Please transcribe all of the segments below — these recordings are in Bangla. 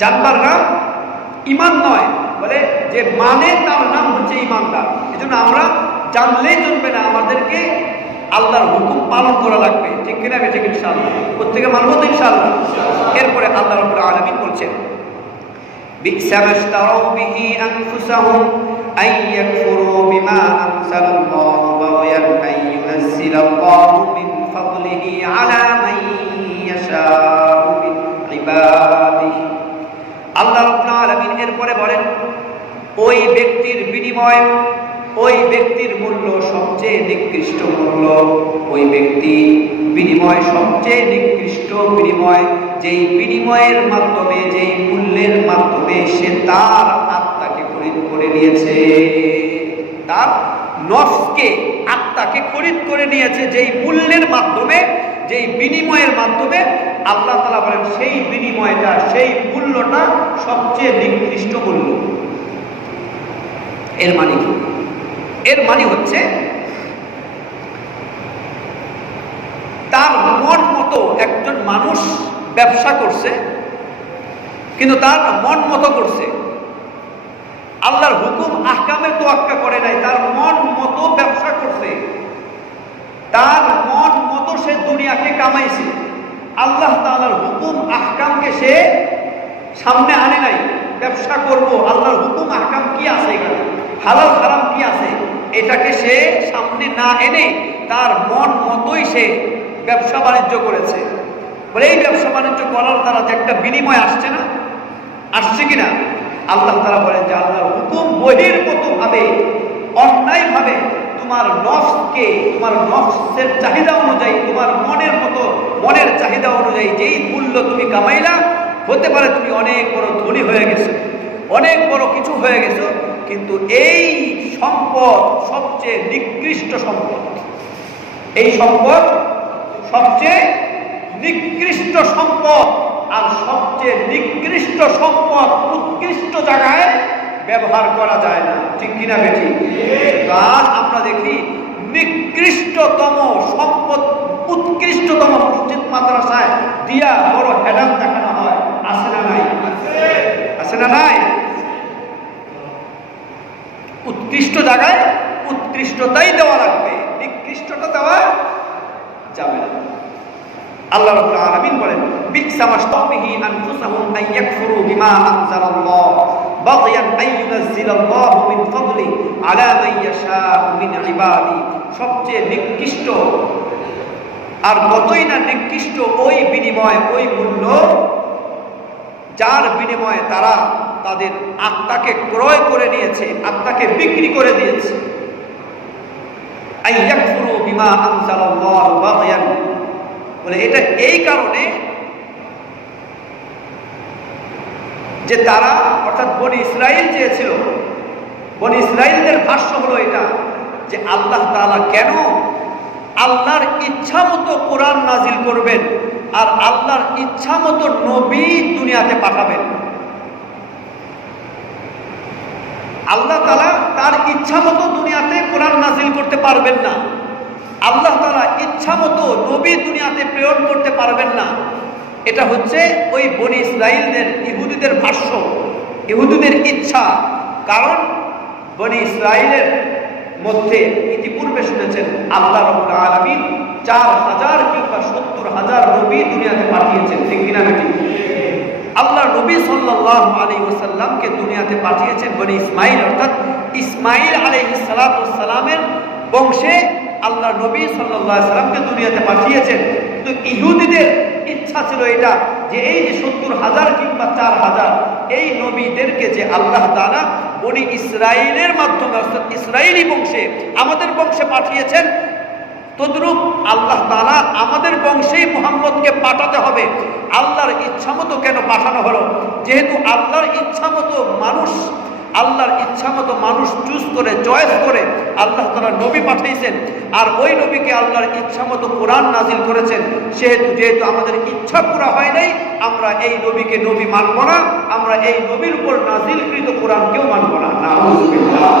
জানবার নাম ইমান নয়, বলে যে মানে তার নাম হচ্ছে ইমানদার। এজন্য আমরা জানলেই চলবে না, আমাদেরকে আল্লাহর হুকুম পালন করা লাগবে। ঠিক কিনা? ঠিক ইনশাআল্লাহ। প্রত্যেকে মানব তো ইনশাআল্লাহ। এরপরে আল্লাহ রাব্বুল আলামিন বলছেন, বি'সা মাশতারাউ বিহি আনফুসাহুম আন ইয়াকফুরু বিমা আনজালাল্লাহু বাগয়ান আন ইউনাজ্জিলাল্লাহু মিন ফাদলিহি আলা মান ইয়াশাউ মিন ইবাদিহি। আল্লাহ রাব্বুল আলামিন এরপরে বলেন, ওই ব্যক্তির বিনিময়, ওই ব্যক্তির মূল্য সবচেয়ে নিকৃষ্ট মূল্য, ওই ব্যক্তি বিনিময় সবচেয়ে নিকৃষ্ট বিনিময়, যেই বিনিময়ের মাধ্যমে, যেই মূল্যের মাধ্যমে সে তার আত্মাকে খরিদ করে নিয়েছে, তার নফসকে, আত্মাকে খরিদ করে নিয়েছে, যেই মূল্যের মাধ্যমে, যেই বিনিময়ের মাধ্যমে, আল্লাহ তাআলা বলেন সেই বিনিময়টা, সেই মূল্যটা সবচেয়ে নিকৃষ্ট মূল্য। এর মানে কি? এর মানে হচ্ছে তার মন মতো একজন মানুষ ব্যবসা করছে, কিন্তু তার মন মতো করছে, আল্লাহর হুকুম আহকামের তোয়াক্কা করে নাই, তার মন মতো ব্যবসা করছে, তার মন মতো সে দুনিয়াকে কামাইছে, আল্লাহ তাআলার হুকুম আহকামকে সে সামনে আনে নাই। ব্যবসা করব, আল্লাহর হুকুম আহকাম কি আছে, এখানে হালাল হারাম কি আছে, এটাকে সে সামনে না এনে তার মন মতোই সে ব্যবসা বাণিজ্য করেছে। বলে এই ব্যবসা বাণিজ্য করার দ্বারা যে একটা বিনিময় আসছে না, আসছে কিনা? আল্লাহ তাআলা বলেন যে আল্লাহর হুকুম বহির্ভূত ভাবে, অন্যায় ভাবে তোমার নফসকে, তোমার নফসের চাহিদা অনুযায়ী, তোমার মনের মতো, মনের চাহিদা অনুযায়ী যেই মূল্য তুমি কামাইলা, হতে পারে তুমি অনেক বড় ধনী হয়ে গেছো, অনেক বড় কিছু হয়ে গেছো, কিন্তু এই সম্পদ সবচেয়ে নিকৃষ্ট সম্পদ। এই সম্পদ সবচেয়ে নিকৃষ্ট সম্পদ, আর সবচেয়ে নিকৃষ্ট সম্পদ উৎকৃষ্ট জায়গায় ব্যবহার করা যায় না। ঠিক কিনা বেঠিক? আর আমরা দেখি নিকৃষ্টতম সম্পদ, উৎকৃষ্টতম মসজিদ মাদ্রাসায় দিয়া বড় হেডাম দেখানো হয়। আছে না নাই? আছে না নাই? উৎকৃষ্ট জায়গায় উৎকৃষ্টতাই দেওয়া লাগবে, নিকৃষ্টতা দেওয়া যাবে না। আল্লাহ রাব্বুল আলামিন বলেন, বি'সা মাশতাবিহি আনফুসাহুম আন ইয়াকফুরু বিমা আনজালাল্লাহ বাগয়ান আন ইউনাজ্জিলাল্লাহু মিন ফাদলিহি আলা মান ইয়াশাউ মিন ইবাদি। সবচেয়ে নিকৃষ্ট আর কতই না নিকৃষ্ট ওই বিনিময়, ওই মূল্য, যার বিনিময়ে তারা তাদের আত্মাকে ক্রয় করে নিয়েছে, আত্মাকে বিক্রি করে দিয়েছে। আন ইয়াকফুরু বিমা আনজালাল্লাহু বাগয়ান, বলে এটা এই কারণে যে তারা, অর্থাৎ বনি ইসরাইল চেয়েছিল, বনি ইসরাইলদের ভাষ্য হলো এটা যে আল্লাহ তাআলা কেন আল্লাহর ইচ্ছা মতো কোরআন নাজিল করবেন আর আল্লাহর ইচ্ছা মতো নবী দুনিয়াতে পাঠাবেন। আল্লাহ তাআলা তার ইচ্ছা মতো দুনিয়াতে কোরআন নাজিল করতে পারবেন না, আল্লাহ তাআলা ইচ্ছা মতো নবী দুনিয়াতে প্রেরণ করতে পারবেন না। এটা হচ্ছে ওই বনি ইসরাইলদের, ইহুদিদের ভাষ্য, ইহুদিদের ইচ্ছা। কারণ বনি ইসরাইলের মধ্যে ইতিপূর্বে শুনেছেন আল্লাহ রাব্বুল আলামিন 4000 কিংবা 70,000 নবী দুনিয়াতে পাঠিয়েছেন। ঠিক কিনা ঠিক? আল্লাহ নবী সাল্লাল্লাহু আলাইহি ওয়াসাল্লামকে দুনিয়াতে পাঠিয়েছেন বনি ইসমাইল, অর্থাৎ ইসমাইল আলাইহিস সালাতু ওয়াস সালামের বংশে আল্লাহ নবী সাল্লাল্লাহু আলাইহি ওয়াসাল্লামকে দুনিয়াতে পাঠিয়েছেন। কিন্তু ইহুদিদের ইচ্ছা ছিল এটা যে এই যে 70,000 কিংবা 4000 এই নবীদেরকে যে আল্লাহ তাআলা বনি ইসরাইলের মাধ্যমে, অর্থাৎ ইসরাইলি বংশে, আমাদের বংশে পাঠিয়েছেন, তদ্রূপ আল্লাহ তাআলা আমাদের বংশেই মুহাম্মদকে পাঠাতে হবে। আল্লাহর ইচ্ছা মতো কেন পাঠানো হলো? যেহেতু আল্লাহর ইচ্ছা মতো মানুষ, আল্লাহর ইচ্ছা মতো মানুষ চুজ করে, চয়েস করে আল্লাহ তাআলা নবী পাঠিয়েছেন, আর ওই নবীকে আল্লাহর ইচ্ছা মতো কোরআন নাজিল করেছেন, যেহেতু আমাদের ইচ্ছা পুরা হয় নাই, আমরা এই নবীকে নবী মানব না, আমরা এই নবীর উপর নাজিলকৃত কোরআনকেও মানব না। নাউযুবিল্লাহ।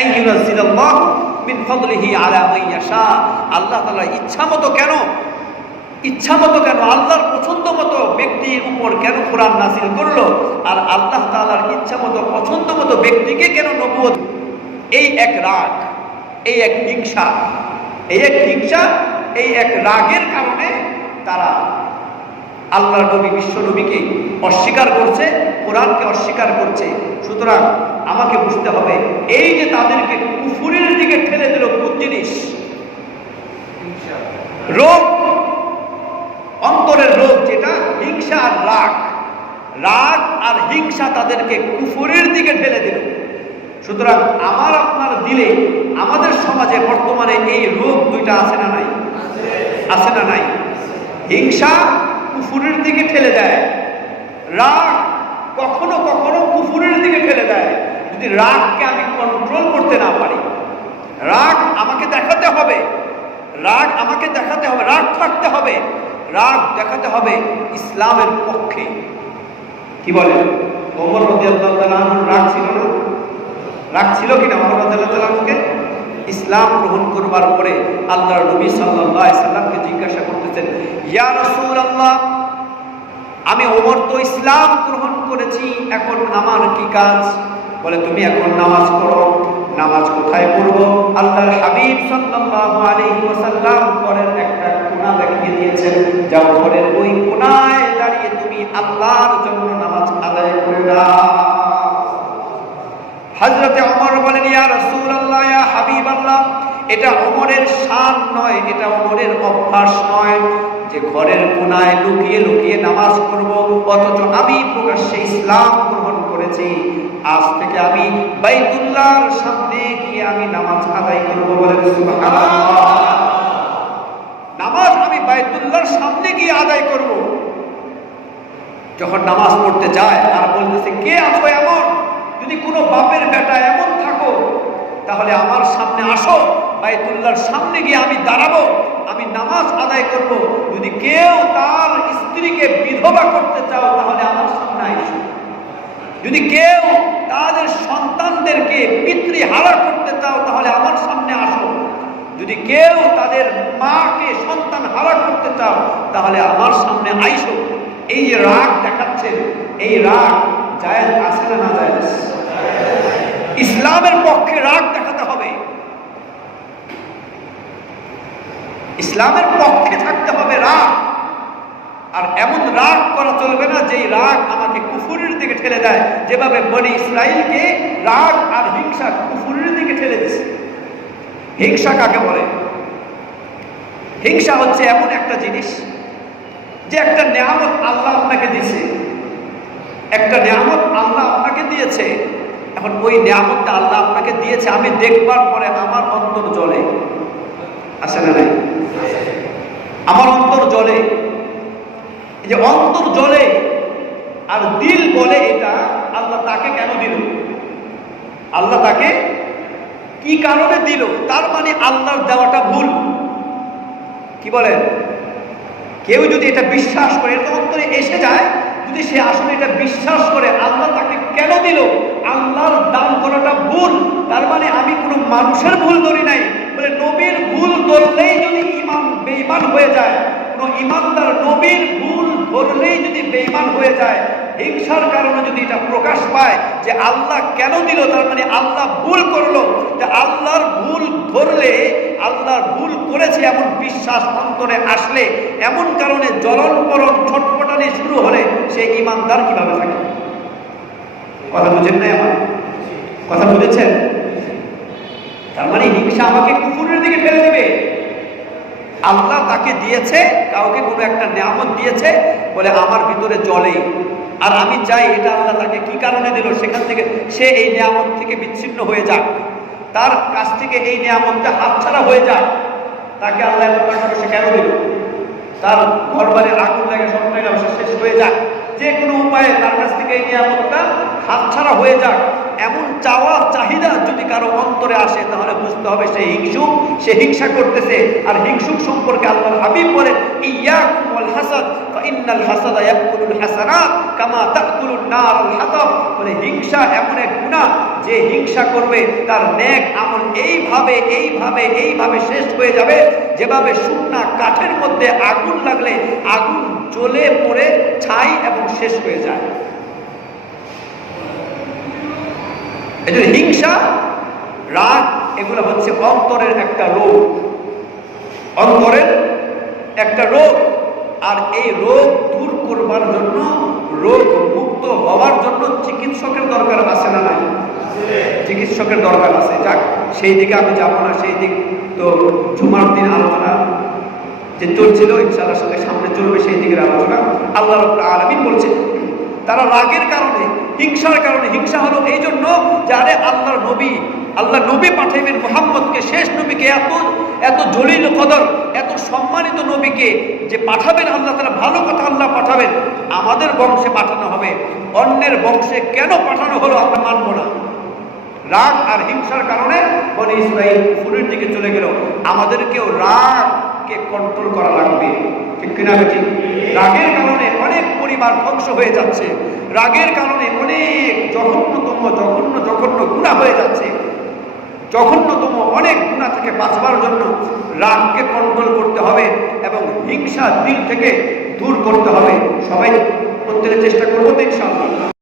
আন ইউনাজ্জিলাল্লাহু মিন ফাদলিহি আলা মান ইয়াশা। আল্লাহ তাআলা ইচ্ছা মতো কেন, ইচ্ছা মতো কেন, আল্লাহর কেন কোরআন নাযিল করলো, আর আল্লাহ তাআলার ইচ্ছা মতো পছন্দ মতো ব্যক্তিকে কেন নবুয়ত। এই এক রাগ, এই এক হিংসা, এই এক রাগের কারণে তারা আল্লাহর নবী, বিশ্ব নবীকে অস্বীকার করছে, কোরআনকে অস্বীকার করছে। সুতরাং আমাকে বুঝতে হবে, এই যে তাদেরকে কুফুরের দিকে ঠেলে দিল কোন জিনিস? রোগ, অন্তরের রোগ, যেটা হিংসা আর রাগ। রাগ আর হিংসা তাদেরকে কুফুরের দিকে ঠেলে দিল। সুতরাং আমার আপনার দিলে, আমাদের সমাজে বর্তমানে এই রোগ দুইটা আছে না নাই? আছে না নাই? হিংসা কুফুরের দিকে ঠেলে দেয়, রাগ কখনো কখনো কুফুরের দিকে ঠেলে দেয়। যদি রাগকে আমি কন্ট্রোল করতে না পারি, রাগ আমাকে দেখাতে হবে, রাগ আমাকে দেখাতে হবে, রাগ থাকতে হবে, রাগ দেখাতে হবে ইসলামের পক্ষে। কি বলে? ওমর রাদিয়াল্লাহু তাআলা আনহুর রাগ ছিল না? রাগ ছিল কিনা ওমর রাদিয়াল্লাহু তাআলা আনহুকে? ইসলাম গ্রহণ করবার পরে আল্লাহর নবী সাল্লাল্লাহু আলাইহি সাল্লামকে জিজ্ঞাসা করতেছেন, ইয়া রাসূলুল্লাহ, আমি ওমর তো ইসলাম গ্রহণ করেছি, এখন আমার কি কাজ? বলে, তুমি এখন নামাজ পড়ো। নামাজ কোথায় পড়বো? আল্লাহর হাবিব সাল্লাল্লাহু আলাইহি ওয়াসাল্লাম ঘরের একটা কোণা দেখিয়ে দিয়েছেন, যাও ঘরের ওই কোণায় দাঁড়িয়ে তুমি আল্লাহর জন্য নামাজ আদায় করে দাও। হযরতে ওমর বলেন, ইয়া রাসূলুল্লাহ, ইয়া হাবিবাল্লাহ, এটা ওমরের শান নয়, এটা ওমরের অভ্যাস নয় যে ঘরের কোণায় লুকিয়ে লুকিয়ে নামাজ পড়ব, অথচ আমি প্রকাশ্যে ইসলাম গ্রহণ করেছি। আজ থেকে আমি বাইতুল্লাহর সামনে গিয়ে আমি নামাজ আদায় করব। বলেন সুবহানাল্লাহ। নামাজ আমি বাইতুল্লাহর সামনে গিয়ে আদায় করব। যখন নামাজ পড়তে যায় আর বলতেছে, কে আছো এমন? যদি কোনো বাপের বেটা এমন থাকো তাহলে আমার সামনে আসো, বাইতুল্লাহর সামনে গিয়ে আমি দাঁড়াবো, আমি নামাজ আদায় করব। যদি কেউ তার স্ত্রীকে বিধবা করতে চাও তাহলে আমার সামনে আইসো। যদি কেউ তাদের সন্তানদেরকে পিতৃহারা করতে চাও তাহলে আমার সামনে আসো। যদি কেউ তাদের মাকে সন্তান হারা করতে চাও তাহলে আমার সামনে আইসো। এই যে রাগ দেখাচ্ছেন, এই রাগ জায়েজ আছে না না জায়েজ? ইসলামের পক্ষে রাগ দেখাতে হবে, ইসলামের পক্ষে থাকতে হবে রাগ। আর এমন রাগ করা চলবে না যেই রাগ আমাকে কুফুরের দিকে ঠেলে দেয়, যেভাবে বনি ইসরাইলকে রাগ আর হিংসা কুফুরের দিকে ঠেলে দিচ্ছে। হিংসা কাকে বলে? হিংসা হচ্ছে এমন একটা জিনিস যে একটা নেয়ামত আল্লাহ আপনাকে দিয়েছে, একটা নেয়ামত আল্লাহ আপনাকে দিয়েছে। এখন ওই নেয়ামতটা আল্লাহ আপনাকে দিয়েছে, আমি দেখবার পরে আমার অন্তর জ্বলে, আসে না নাই? আমার অন্তর জ্বলে। এই যে অন্তর জ্বলে আর দিল বলে, এটা আল্লাহ তাকে কেন দিল, আল্লাহ তাকে কি কারণে দিল, তার মানে আল্লাহর দেওয়াটা ভুল। কি বলেন? কেউ যদি এটা বিশ্বাস করে, এটা অন্তরে এসে যায়, যদি সে আসলে এটা বিশ্বাস করে আল্লাহ তাকে কেন দিল, আল্লাহর দান করাটা ভুল, তার মানে আমি কোনো মানুষের ভুল ধরি নাই। বলে নবীর ভুল ধরলেই যদি ঈমান বেঈমান হয়ে যায়, কোনো ঈমানদার নবীর ভুল ধরলেই যদি বেঈমান হয়ে যায়, হিংসার কারণে যদি এটা প্রকাশ পায় যে আল্লাহ কেন দিল, তার মানে আল্লাহ ভুল করলো, যে আল্লাহর ভুল ধরলে, আল্লাহর ভুল করেছে এমন বিশ্বাস অন্তরে আসলে, এমন কারণে জ্বলন পরন ছটপটানি শুরু হলে সে ঈমানদার কিভাবে থাকে? কথা বুঝেন নাই? আমার কথা বুঝেছেন? তার মানে হিংসা আমাকে কুফুরের দিকে ফেলে দেবে। আল্লাহ তাকে দিয়েছে, কাউকে কোনো একটা নিয়ামত দিয়েছে বলে আমার ভিতরে জ্বলে, আর আমি চাই এটা আল্লাহ তাকে কি কারণে দিল, সেখান থেকে সে এই নিয়ামত থেকে বিচ্ছিন্ন হয়ে যাক, তার কাছ থেকে এই নিয়ামতটা হাতছাড়া হয়ে যাক। তাকে আল্লাহ এত টাকা সে কেন দিল? তার ঘর বাড়ি আগুন লাগে, সব টাকা শেষ হয়ে যাক, যে কোনো উপায়ে তার কাছ থেকে এই নিয়ামতটা হাতছাড়া হয়ে যাক, এমন চাওয়া চাহিদা যদি কারো অন্তরে আসে তাহলে বুঝতে হবে সে হিংসুক, সে হিংসা করতেছে। আর হিংসুক সম্পর্কে আল্লাহর হাবিব বলেন, ইয়াকুম ওয়াল হাসাদ ফা ইন্নাল হাসাদা ইয়াকুলুল হাসানাত কামা তাকুলুন নারুল হাতাব। বলে হিংসা এমন এক গুনাহ, যে হিংসা করবে তার নেক আমল এইভাবে এইভাবে এইভাবে শেষ হয়ে যাবে, যেভাবে শুকনা কাঠের মধ্যে আগুন লাগলে আগুন জ্বলে পড়ে ছাই এবং শেষ হয়ে যায়। এই জন্য হিংসা, রাগ এগুলো হচ্ছে অন্তরের একটা রোগ, অন্তরের একটা রোগ। আর এই রোগ দূর করবার জন্য, রোগ মুক্ত হওয়ার জন্য চিকিৎসকের দরকার আছে না নাই? চিকিৎসকের দরকার আছে। যাক, সেই দিকে আমি যাবো না, সেই দিক তো জুমার দিন আলোচনা যে চলছিল, ইনশাআল্লাহ সঙ্গে সামনে চলবে সেই দিকের আলোচনা। আল্লাহ রাব্বুল আলামিন বলছে তারা রাগের কারণে, হিংসার কারণে, হিংসা হলো এই জন্য যে আরে আল্লাহ নবী পাঠাইবেন মুহাম্মদকে, শেষ নবীকে, এত জলিল কদর, এত সম্মানিত নবীকে যে পাঠাবেন আল্লাহ তাআলা, ভালো কথা আল্লাহ পাঠাবেন, আমাদের বংশে পাঠানো হবে, অন্যের বংশে কেন পাঠানো হলো আমরা মানব না। রাগ আর হিংসার কারণে বনি ইসরাইল কুফরের দিকে চলে গেল। আমাদেরকেও রাগকে কন্ট্রোল করা লাগবে, ঠিক কিনা? ঠিক। রাগের কারণে অনেক পরিবার ধ্বংস হয়ে যাচ্ছে, রাগের কারণে অনেক জঘন্য গুনাহ হয়ে যাচ্ছে। জঘন্যতম অনেক গুনাহ থেকে বাঁচবার জন্য রাগকে কন্ট্রোল করতে হবে এবং হিংসা দিল থেকে দূর করতে হবে। সবাই প্রত্যেকের চেষ্টা করবো তো ইনশাআল্লাহ।